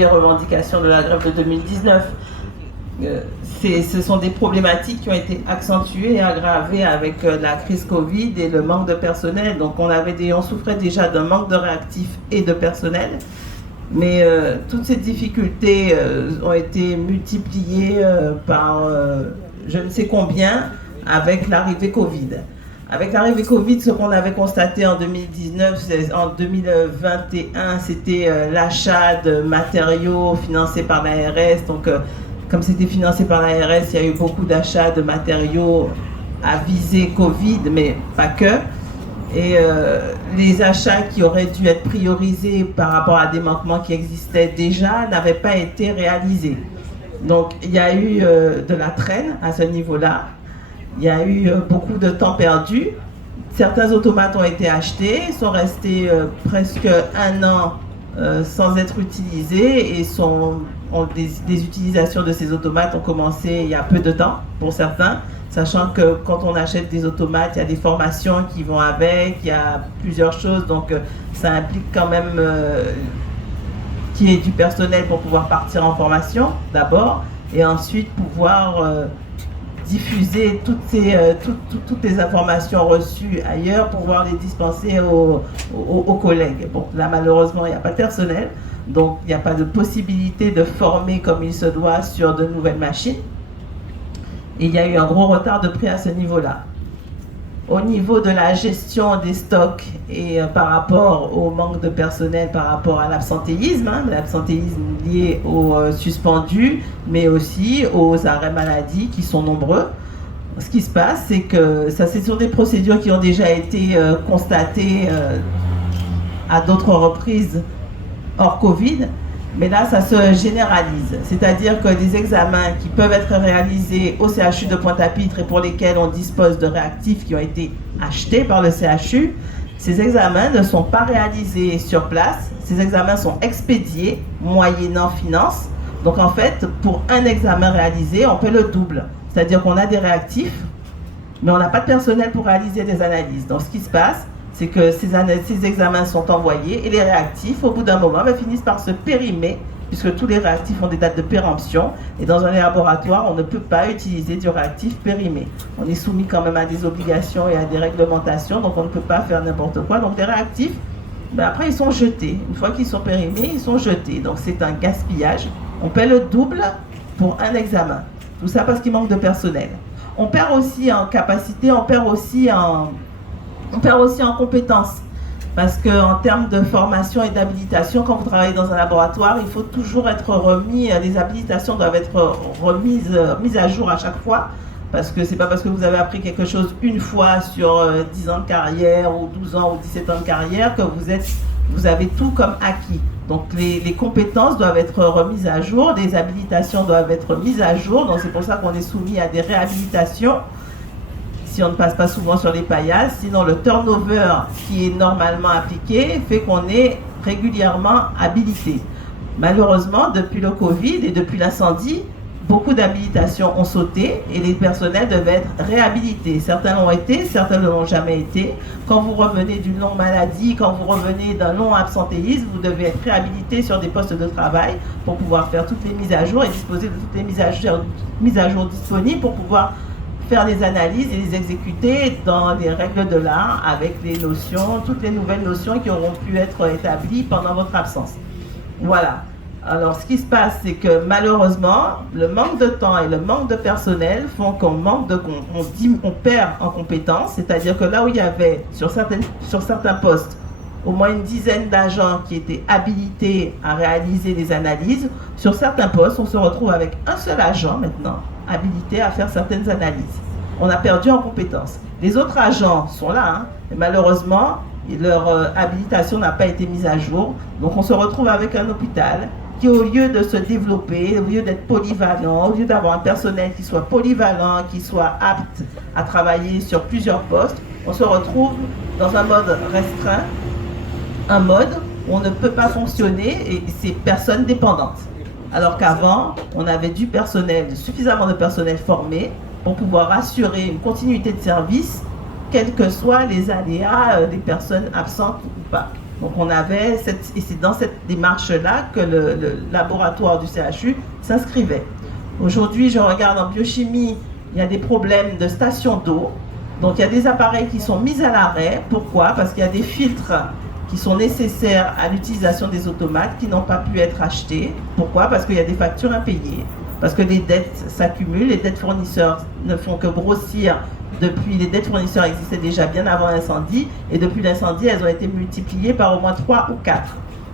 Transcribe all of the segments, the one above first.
les revendications de la grève de 2019. Ce sont des problématiques qui ont été accentuées et aggravées avec la crise Covid et le manque de personnel. Donc on souffrait déjà d'un manque de réactifs et de personnel. Mais toutes ces difficultés ont été multipliées par je ne sais combien avec l'arrivée Covid. Avec l'arrivée Covid, ce qu'on avait constaté en 2019, en 2021, c'était l'achat de matériaux financés par l'ARS. Donc, comme c'était financé par l'ARS, il y a eu beaucoup d'achats de matériaux à viser Covid, mais pas que. Et les achats qui auraient dû être priorisés par rapport à des manquements qui existaient déjà n'avaient pas été réalisés. Donc, il y a eu de la traîne à ce niveau-là. Il y a eu beaucoup de temps perdu. Certains automates ont été achetés, sont restés presque un an sans être utilisés et des utilisations de ces automates ont commencé il y a peu de temps pour certains, sachant que quand on achète des automates, il y a des formations qui vont avec, il y a plusieurs choses, donc ça implique quand même qu'il y ait du personnel pour pouvoir partir en formation d'abord et ensuite pouvoir diffuser toutes les informations reçues ailleurs pour pouvoir les dispenser aux collègues. Bon, là, malheureusement, il n'y a pas de personnel, donc il n'y a pas de possibilité de former comme il se doit sur de nouvelles machines. Et il y a eu un gros retard de prix à ce niveau-là. Au niveau de la gestion des stocks et par rapport au manque de personnel, par rapport à l'absentéisme, l'absentéisme lié aux suspendus, mais aussi aux arrêts maladie qui sont nombreux. Ce qui se passe, c'est que ça, c'est sur des procédures qui ont déjà été constatées à d'autres reprises hors Covid, mais là, ça se généralise. C'est-à-dire que des examens qui peuvent être réalisés au CHU de Pointe-à-Pitre et pour lesquels on dispose de réactifs qui ont été achetés par le CHU, ces examens ne sont pas réalisés sur place. Ces examens sont expédiés moyennant finance. Donc en fait, pour un examen réalisé, on paie le double. C'est-à-dire qu'on a des réactifs, mais on n'a pas de personnel pour réaliser des analyses. Donc ce qui se passe, c'est que ces examens sont envoyés et les réactifs, au bout d'un moment, finissent par se périmer, puisque tous les réactifs ont des dates de péremption. Et dans un laboratoire, on ne peut pas utiliser du réactif périmé. On est soumis quand même à des obligations et à des réglementations, donc on ne peut pas faire n'importe quoi. Donc les réactifs, après, ils sont jetés. Une fois qu'ils sont périmés, ils sont jetés. Donc c'est un gaspillage. On paie le double pour un examen. Tout ça parce qu'il manque de personnel. On perd aussi en capacité, on perd aussi en compétences. Parce qu'en termes de formation et d'habilitation, quand vous travaillez dans un laboratoire, il faut toujours être remis, les habilitations doivent être mises à jour à chaque fois. Parce que c'est pas parce que vous avez appris quelque chose une fois sur 10 ans de carrière ou 12 ans ou 17 ans de carrière que vous avez tout comme acquis. Donc les compétences doivent être remises à jour, les habilitations doivent être mises à jour. Donc c'est pour ça qu'on est soumis à des réhabilitations si on ne passe pas souvent sur les paillasses. Sinon le turnover qui est normalement appliqué fait qu'on est régulièrement habilité. Malheureusement, depuis le Covid et depuis l'incendie, beaucoup d'habilitations ont sauté et les personnels devaient être réhabilités. Certains l'ont été, certains ne l'ont jamais été. Quand vous revenez d'une longue maladie, quand vous revenez d'un long absentéisme, vous devez être réhabilité sur des postes de travail pour pouvoir faire toutes les mises à jour et disposer de toutes les mises à jour disponibles pour pouvoir faire les analyses et les exécuter dans les règles de l'art avec les notions, toutes les nouvelles notions qui auront pu être établies pendant votre absence. Voilà. Alors, ce qui se passe, c'est que malheureusement, le manque de temps et le manque de personnel font on perd en compétences. C'est-à-dire que là où il y avait, sur certains postes, au moins une dizaine d'agents qui étaient habilités à réaliser des analyses, sur certains postes, on se retrouve avec un seul agent maintenant, habilité à faire certaines analyses. On a perdu en compétences. Les autres agents sont là, mais malheureusement, leur habilitation n'a pas été mise à jour. Donc, on se retrouve avec un hôpital qui, au lieu de se développer, au lieu d'être polyvalent, au lieu d'avoir un personnel qui soit polyvalent, qui soit apte à travailler sur plusieurs postes, on se retrouve dans un mode restreint, un mode où on ne peut pas fonctionner et c'est personne dépendante. Alors qu'avant, on avait du personnel, suffisamment de personnel formé pour pouvoir assurer une continuité de service, quels que soient les aléas des personnes absentes ou pas. Donc et c'est dans cette démarche-là que le laboratoire du CHU s'inscrivait. Aujourd'hui, je regarde en biochimie, il y a des problèmes de stations d'eau. Donc il y a des appareils qui sont mis à l'arrêt. Pourquoi? Parce qu'il y a des filtres qui sont nécessaires à l'utilisation des automates qui n'ont pas pu être achetés. Pourquoi? Parce qu'il y a des factures impayées. Parce que les dettes s'accumulent, les dettes fournisseurs ne font que grossir. Les dettes fournisseurs existaient déjà bien avant l'incendie, et depuis l'incendie, elles ont été multipliées par au moins 3 ou 4.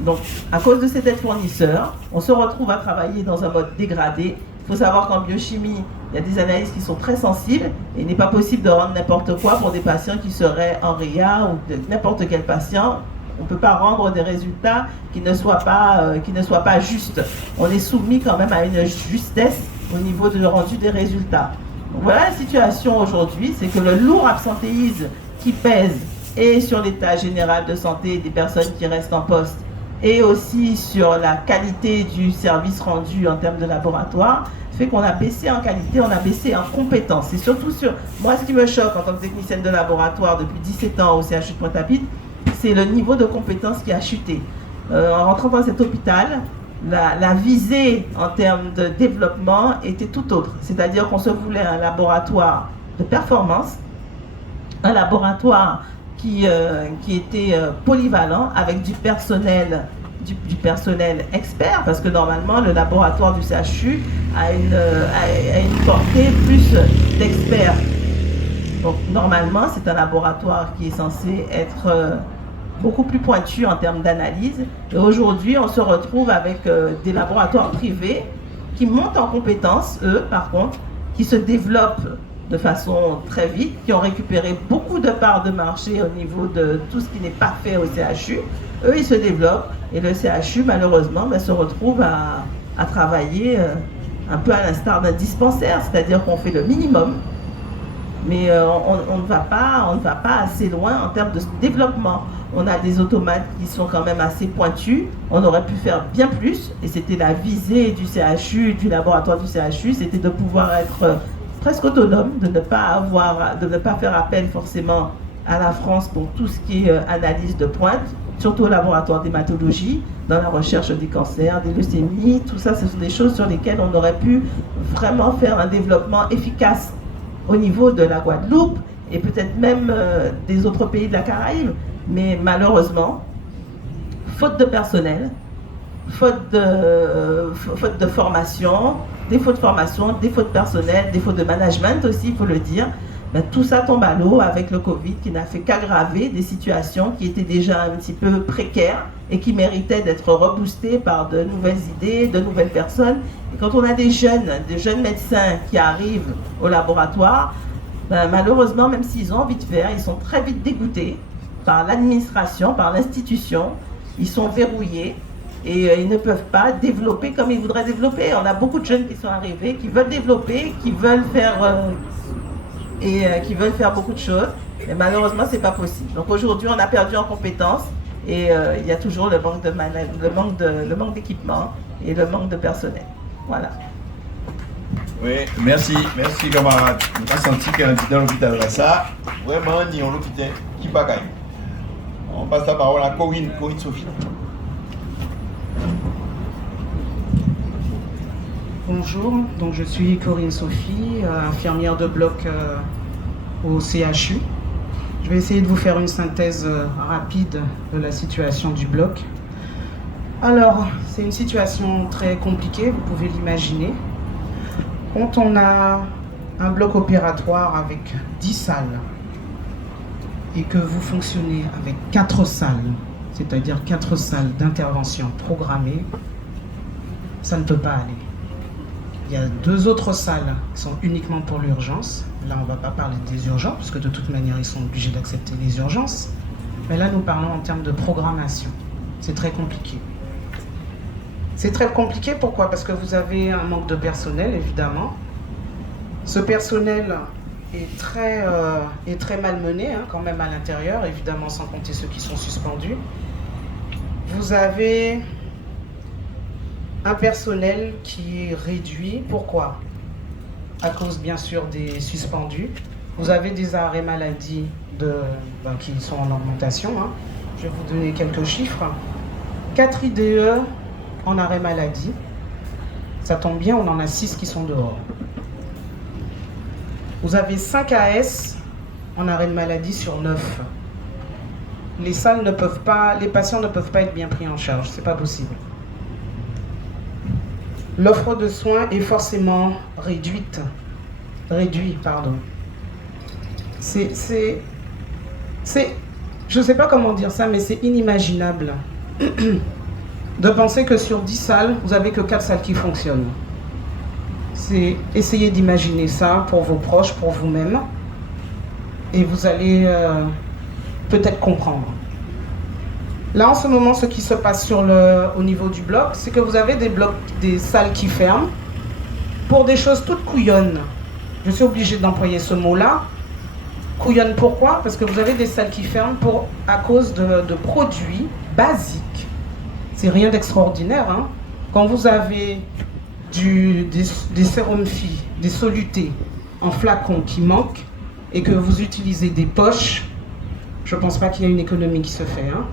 Donc, à cause de ces dettes fournisseurs, on se retrouve à travailler dans un mode dégradé. Il faut savoir qu'en biochimie, il y a des analyses qui sont très sensibles, et il n'est pas possible de rendre n'importe quoi pour des patients qui seraient en RIA ou de n'importe quel patient. On ne peut pas rendre des résultats qui ne soient pas justes. On est soumis quand même à une justesse au niveau du rendu des résultats. Donc voilà la situation aujourd'hui, c'est que le lourd absentéisme qui pèse et sur l'état général de santé des personnes qui restent en poste et aussi sur la qualité du service rendu en termes de laboratoire, fait qu'on a baissé en qualité, on a baissé en compétences. Et surtout moi, ce qui me choque en tant que technicienne de laboratoire depuis 17 ans au CHU de Pointe-à-Pitre, c'est le niveau de compétence qui a chuté. En rentrant dans cet hôpital, la visée en termes de développement était tout autre. C'est-à-dire qu'on se voulait un laboratoire de performance, un laboratoire qui était polyvalent avec du personnel expert, parce que normalement le laboratoire du CHU a une portée plus d'experts. Donc normalement c'est un laboratoire qui est censé être beaucoup plus pointu en termes d'analyse. Et aujourd'hui, on se retrouve avec des laboratoires privés qui montent en compétences, eux, par contre, qui se développent de façon très vite, qui ont récupéré beaucoup de parts de marché au niveau de tout ce qui n'est pas fait au CHU. Eux, ils se développent et le CHU, malheureusement, se retrouve à travailler un peu à l'instar d'un dispensaire, c'est-à-dire qu'on fait le minimum, mais on ne va pas assez loin en termes de développement. On a des automates qui sont quand même assez pointus. On aurait pu faire bien plus. Et c'était la visée du CHU, du laboratoire du CHU, c'était de pouvoir être presque autonome, de ne pas faire appel forcément à la France pour tout ce qui est analyse de pointe, surtout au laboratoire d'hématologie, dans la recherche des cancers, des leucémies. Tout ça, ce sont des choses sur lesquelles on aurait pu vraiment faire un développement efficace au niveau de la Guadeloupe et peut-être même des autres pays de la Caraïbe. Mais malheureusement, faute de personnel, faute de formation, défaut de personnel, défaut de management aussi, il faut le dire, tout ça tombe à l'eau avec le Covid qui n'a fait qu'aggraver des situations qui étaient déjà un petit peu précaires et qui méritaient d'être reboostées par de nouvelles idées, de nouvelles personnes. Et quand on a des jeunes médecins qui arrivent au laboratoire, malheureusement, même s'ils ont envie de faire, ils sont très vite dégoûtés par l'administration, par l'institution. Ils sont verrouillés et ils ne peuvent pas développer comme ils voudraient développer. On a beaucoup de jeunes qui sont arrivés, qui veulent développer, qui veulent faire beaucoup de choses. Mais malheureusement, c'est pas possible. Donc aujourd'hui, on a perdu en compétences et il y a toujours le manque d'équipement et le manque de personnel. Voilà. Oui, merci camarade. On a senti qu'un dans l'hôpital là, ça, vraiment, ni on l'hôpital qui bagaille. On passe la parole à Corinne Sophie. Bonjour, donc je suis Corinne Sophie, infirmière de bloc au CHU. Je vais essayer de vous faire une synthèse rapide de la situation du bloc. Alors, c'est une situation très compliquée, vous pouvez l'imaginer. Quand on a un bloc opératoire avec 10 salles et que vous fonctionnez avec 4 salles, c'est-à-dire 4 salles d'intervention programmées, ça ne peut pas aller. Il y a 2 autres salles qui sont uniquement pour l'urgence. Là, on ne va pas parler des urgences, parce que de toute manière, ils sont obligés d'accepter les urgences. Mais là, nous parlons en termes de programmation. C'est très compliqué. C'est très compliqué, pourquoi? Parce que vous avez un manque de personnel, évidemment. Ce personnel est très malmené, quand même à l'intérieur, évidemment, sans compter ceux qui sont suspendus. Vous avez un personnel qui est réduit. Pourquoi? À cause, bien sûr, des suspendus. Vous avez des arrêts maladie qui sont en augmentation. Je vais vous donner quelques chiffres. 4 IDE en arrêt maladie. Ça tombe bien, on en a 6 qui sont dehors. Vous avez 5 AS en arrêt de maladie sur 9. Les salles ne peuvent pas, les patients ne peuvent pas être bien pris en charge, c'est pas possible. L'offre de soins est forcément réduite. Je ne sais pas comment dire ça, mais c'est inimaginable de penser que sur 10 salles, vous n'avez que 4 salles qui fonctionnent. Essayez d'imaginer ça pour vos proches, pour vous-même, et vous allez peut-être comprendre. Là, en ce moment, ce qui se passe au niveau du bloc, c'est que vous avez des salles qui ferment pour des choses toutes couillonnes. Je suis obligée d'employer ce mot-là. Couillonne, pourquoi? Parce que vous avez des salles qui ferment à cause de produits basiques. C'est rien d'extraordinaire, hein? Quand vous avez des sérums filles, des solutés en flacon qui manquent et que vous utilisez des poches, je ne pense pas qu'il y ait une économie qui se fait, hein?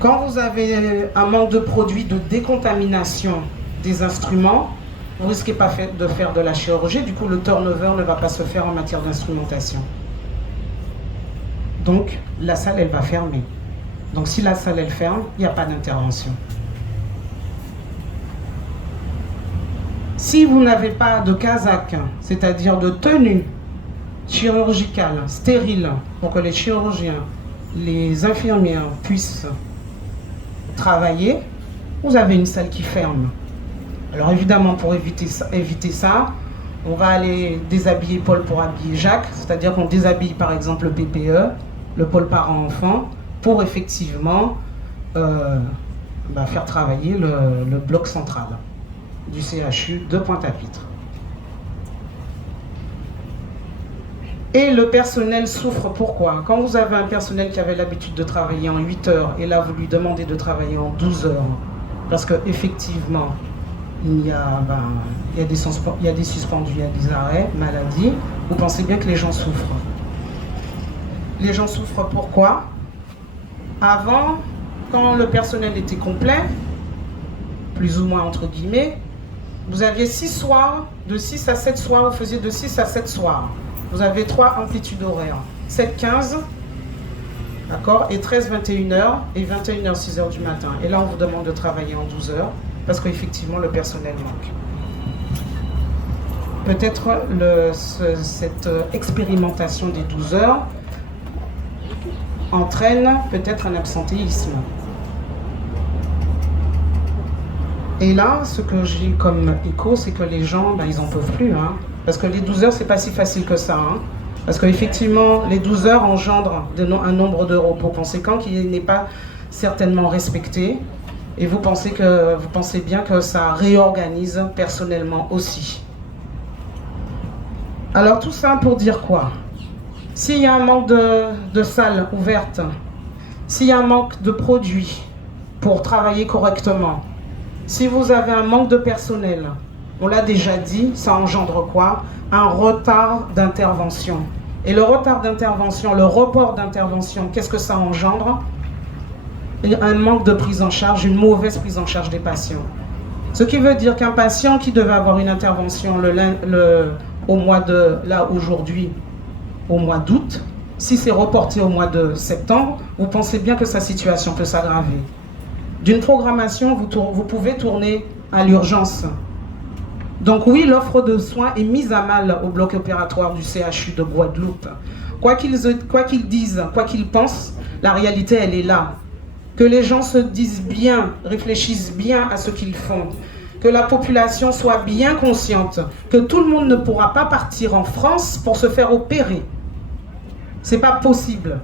Quand vous avez un manque de produits de décontamination des instruments, vous ne risquez pas de faire de la chirurgie, du coup le turnover ne va pas se faire en matière d'instrumentation. Donc la salle, elle va fermer. Donc si la salle, elle ferme, il n'y a pas d'intervention. Si vous n'avez pas de casaque, c'est-à-dire de tenue chirurgicale, stérile, pour que les chirurgiens, les infirmières puissent travailler, vous avez une salle qui ferme. Alors évidemment, pour éviter ça, on va aller déshabiller Paul pour habiller Jacques, c'est-à-dire qu'on déshabille par exemple le PPE, le pôle parent-enfant, pour effectivement faire travailler le bloc central du CHU de Pointe-à-Pitre. Et le personnel souffre, pourquoi? Quand vous avez un personnel qui avait l'habitude de travailler en 8 heures, et là vous lui demandez de travailler en 12 heures, parce qu'effectivement, il y a des suspendus, il y a des arrêts, maladies, vous pensez bien que les gens souffrent. Les gens souffrent pourquoi? Avant, quand le personnel était complet, plus ou moins entre guillemets, vous aviez 6 soirs, de 6 à 7 soirs, vous faisiez de 6 à 7 soirs. Vous avez 3 amplitudes horaires, 7-15, d'accord, et 13-21 heures, et 21 heures 6 heures du matin. Et là, on vous demande de travailler en 12 heures, parce qu'effectivement, le personnel manque. Peut-être cette expérimentation des 12 heures entraîne peut-être un absentéisme. Et là, ce que j'ai comme écho, c'est que les gens, ils n'en peuvent plus, hein. Parce que les 12 heures, c'est pas si facile que ça, hein. Parce qu'effectivement, les 12 heures engendrent un nombre de repos conséquent qui n'est pas certainement respecté. Et vous pensez bien que ça réorganise personnellement aussi. Alors tout ça pour dire quoi? S'il y a un manque de salles ouvertes, s'il y a un manque de produits pour travailler correctement, si vous avez un manque de personnel, on l'a déjà dit, ça engendre quoi? Un retard d'intervention. Et le retard d'intervention, le report d'intervention, qu'est-ce que ça engendre? Un manque de prise en charge, une mauvaise prise en charge des patients. Ce qui veut dire qu'un patient qui devait avoir une intervention au mois de, là aujourd'hui, au mois d'août, si c'est reporté au mois de septembre, vous pensez bien que sa situation peut s'aggraver. D'une programmation, vous pouvez tourner à l'urgence. Donc oui, l'offre de soins est mise à mal au bloc opératoire du CHU de Guadeloupe. Quoi qu'ils disent, quoi qu'ils pensent, la réalité, elle est là. Que les gens se disent bien, réfléchissent bien à ce qu'ils font. Que la population soit bien consciente que tout le monde ne pourra pas partir en France pour se faire opérer. C'est pas possible.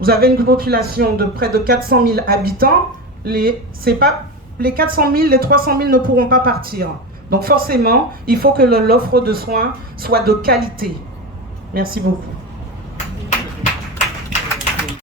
Vous avez une population de près de 400 000 habitants. Les 400 000, les 300 000 ne pourront pas partir. Donc forcément, il faut que l'offre de soins soit de qualité. Merci beaucoup.